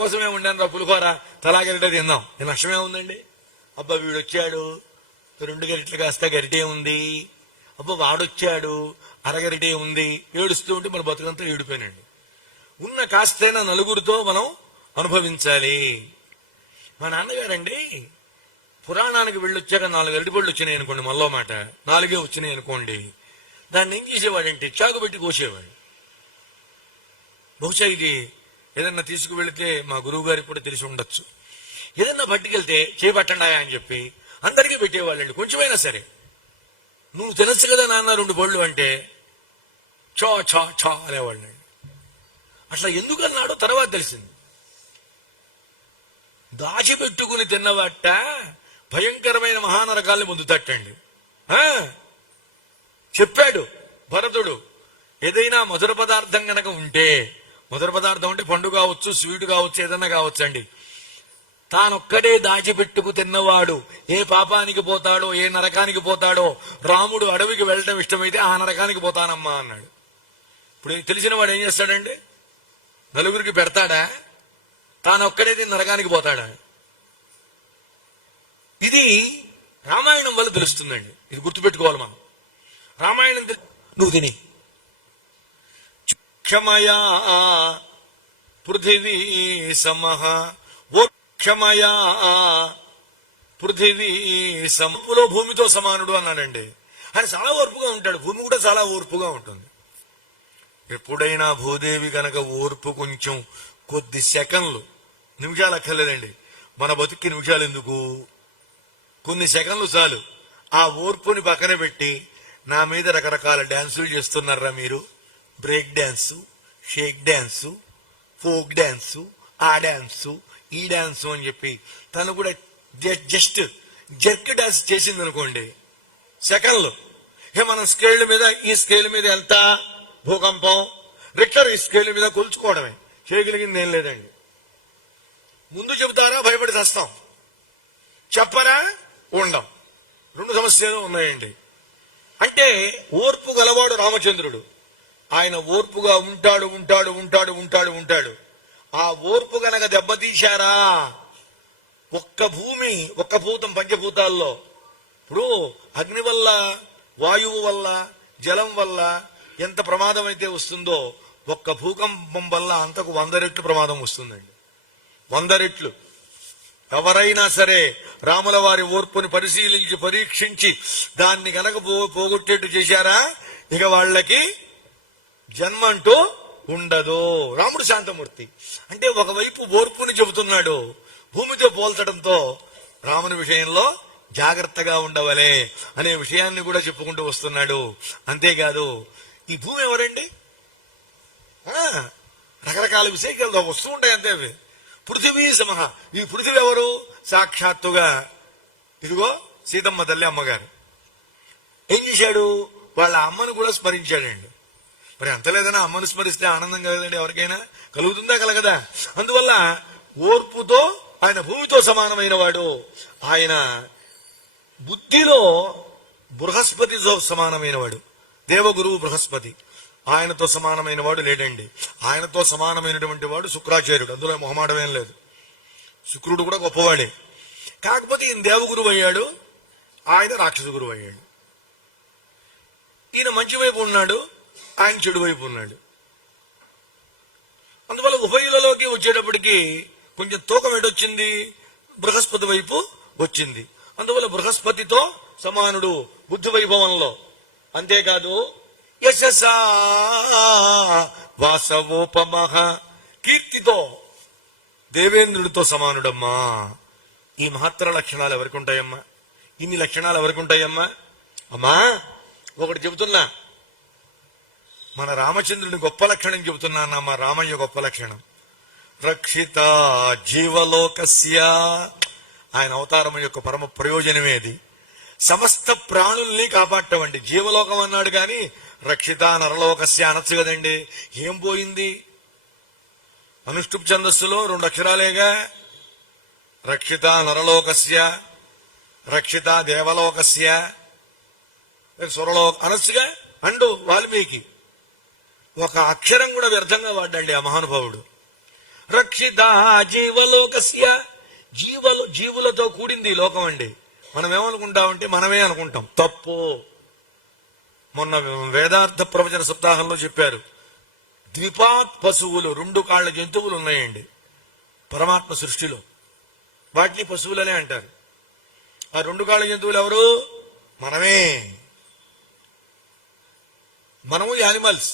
కోసమే ఉండాను రా పులిహోర, తలాగరిటే తిందాం, నేను నష్టమే ఉందండి. అబ్బా వీడు వచ్చాడు, 2 గరిటెలు కాస్త గరిటే ఉంది, అబ్బా వాడొచ్చాడు, అరగరిటే ఉంది, ఏడుస్తూ ఉంటే మన బతుకంతా ఏడిపోయినండి. ఉన్న కాస్తైనా నలుగురితో మనం అనుభవించాలి. మా నాన్నగారండి పురాణానికి వెళ్ళొచ్చాక 4 అరటిపళ్ళు వచ్చినాయి అనుకోండి, మళ్ళీ మాట 4 వచ్చినాయి అనుకోండి, దాన్ని ఏం చేసేవాడంటే చాకు పెట్టి కోసేవాడు. బహుశా ఇది ఏదన్నా తీసుకువెళితే మా గురువు గారికి కూడా తెలిసి ఉండొచ్చు. ఏదన్నా పట్టుకెళ్తే చేపట్టండా అని చెప్పి అందరికీ పెట్టేవాళ్ళండి. కొంచెమైనా సరే నువ్వు తెలుసు కదా నాన్న 2 పళ్ళు అంటే చా చా చా అనేవాళ్ళండి. అట్లా ఎందుకన్నాడో తర్వాత తెలిసింది. దాచిపెట్టుకుని తిన్నవాట భయంకరమైన మహానరకాల్ని పొందుతట్టండి. చెప్పాడు భరతుడు, ఏదైనా మధుర పదార్థం గనక ఉంటే, మధుర పదార్థం అంటే పండు కావచ్చు, స్వీట్ కావచ్చు, ఏదన్నా కావచ్చు అండి, తానొక్కడే దాచిపెట్టుకు తిన్నవాడు ఏ పాపానికి పోతాడో, ఏ నరకానికి పోతాడో. రాముడు అడవికి వెళ్ళటం ఇష్టమైతే ఆ నరకానికి పోతానమ్మా అన్నాడు. ఇప్పుడు తెలిసిన వాడు ఏం చేస్తాడండి? నలుగురికి పెడతాడా? తానొక్కడే తిని నరకానికి పోతాడా? ఇది రామాయణం వల్ల తెలుస్తుందండి. ఇది గుర్తుపెట్టుకోవాలి మనం. రామాయణం నువ్వు తిని క్షమయా పృథివీ సమః, ఓ క్షమయా పృథివీ సమపులో భూమితో సమానుడు అన్నాడండి. ఆయన చాలా ఓర్పుగా ఉంటాడు, భూమి కూడా చాలా ఓర్పుగా ఉంటుంది. ఎప్పుడైనా భూదేవి కనుక ఓర్పు కొంచెం కొద్ది సెకండ్లు, నిమిషాలు అక్కర్లేదండి, మన బతుక్కి నిమిషాలు ఎందుకు, కొన్ని సెకండ్లు చాలు. ఆ ఓర్పుని పక్కన పెట్టి నా మీద రకరకాల డాన్సులు చేస్తున్నారా మీరు, break dance, shake dance, folk dance, ఆ డాన్సు, ఈ డాన్సు అని చెప్పి తను కూడా జస్ట్ జర్క్ డాన్స్ చేసింది అనుకోండి, సెకండ్లు. మనం స్కేల్ మీద, ఈ స్కేల్ మీద ఎంత భూకంపం, రిక్టర్ ఈ స్కేల్ మీద కొలుచుకోవడమే, చేయగలిగింది ఏం లేదండి. ముందు చెబుతారా భయపడి చస్తాం, చెప్పరా ఉండం, 2 సమస్యలు ఉన్నాయండి. అంటే ఓర్పు గలవాడు రామచంద్రుడు. ఆయన ఓర్పుగా ఉంటాడు ఉంటాడు ఉంటాడు ఉంటాడు ఉంటాడు. ఆ ఓర్పు గనక దెబ్బతీశారా, ఒక్క భూమి, ఒక్క భూతం, పంచభూతాల్లో ఇప్పుడు అగ్ని వల్ల, వాయువు వల్ల, జలం వల్ల ఎంత ప్రమాదం అయితే వస్తుందో, ఒక్క భూకంపం వల్ల అంతకు 100 రెట్లు ప్రమాదం వస్తుందండి. 100 రెట్లు. ఎవరైనా సరే రాముల వారి ఓర్పుని పరిశీలించి పరీక్షించి దాన్ని గనక పోగొట్టేట్టు చేశారా, ఇక వాళ్ళకి జన్మ అంటూ ఉండదు. రాముడు శాంతమూర్తి. అంటే ఒకవైపు ఓర్పుని చెబుతున్నాడు, భూమితో పోల్చడంతో రాముని విషయంలో జాగ్రత్తగా ఉండవలే అనే విషయాన్ని కూడా చెప్పుకుంటూ వస్తున్నాడు. అంతేకాదు, ఈ భూమి ఎవరండి? రకరకాల విషయాలు వస్తూ ఉంటాయి అంతే. పృథివీ సమః, ఈ పృథివీ ఎవరు? సాక్షాత్తుగా ఇదిగో సీతమ్మ తల్లి అమ్మగారు. ఏం చేశాడు? వాళ్ళ అమ్మను కూడా స్మరించాడండి. మరి అంత లేదన్నా అమ్మను స్మరిస్తే ఆనందం కలగదండి, ఎవరికైనా కలుగుతుందా? కలగదా? అందువల్ల ఓర్పుతో ఆయన భూమితో సమానమైన వాడు. ఆయన బుద్ధిలో బృహస్పతితో సమానమైన వాడు. దేవగురువు బృహస్పతి, ఆయనతో సమానమైన వాడు లేడండి. ఆయనతో సమానమైనటువంటి వాడు శుక్రాచార్యుడు, అందులో మొహమాటమేం లేదు. శుక్రుడు కూడా గొప్పవాడే. కాకపోతే ఈయన దేవగురువు అయ్యాడు, ఆయన రాక్షస గురువు అయ్యాడు. ఈయన మంచి వైపు ఉన్నాడు, ఆయన చెడు వైపు ఉన్నాడు. అందువల్ల ఉభయులలోకి వచ్చేటప్పటికి కొంచెం తూకం ఎడొచ్చింది, బృహస్పతి వైపు వచ్చింది. అందువల్ల బృహస్పతితో సమానుడు బుద్ధి వైభవంలో. అంతేకాదు, యశసా వాసవోపమః, కీర్తితో దేవేంద్రుడితో సమానుడమ్మా. ఈ మహత్తర లక్షణాలు ఎవరికి ఉంటాయమ్మా? ఇన్ని లక్షణాలు ఎవరికి ఉంటాయమ్మా? అమ్మా ఒకటి చెబుతున్నా, మన రామచంద్రుని గొప్ప లక్షణం చెబుతున్నా అమ్మా. రామయ్య గొప్ప లక్షణం రక్షిత జీవలోకస్య. ఆయన అవతారం యొక్క పరమ ప్రయోజనమేది సమస్త ప్రాణుల్ని కాపాడటమండి. జీవలోకం అన్నాడు కానీ రక్షిత నరలోకస్య అనొచ్చు కదండి. ఏం పోయింది? అనుష్టుప్ ఛందస్సులో 2 అక్షరాలేగా. రక్షిత నరలోకస్య, రక్షిత దేవలోకస్య, సురలోక అనొచ్చుగా. అండు వాల్మీకి ఒక అక్షరం కూడా వ్యర్థంగా వాడండి ఆ మహానుభావుడు. రక్షిత జీవలోకస్య. జీవులతో కూడింది ఈ లోకం అండి. మనం ఏమనుకుంటామంటే మనమే అనుకుంటాం, తప్పు. మొన్న వేదార్థ ప్రవచన సప్తాహంలో చెప్పారు, ద్విపాత్ పశువులు, 2 కాళ్ల జంతువులు ఉన్నాయండి పరమాత్మ సృష్టిలో. వాటిని పశువులనే అంటారు. ఆ 2 కాళ్ల జంతువులు ఎవరు? మనమే. మనము యానిమల్స్.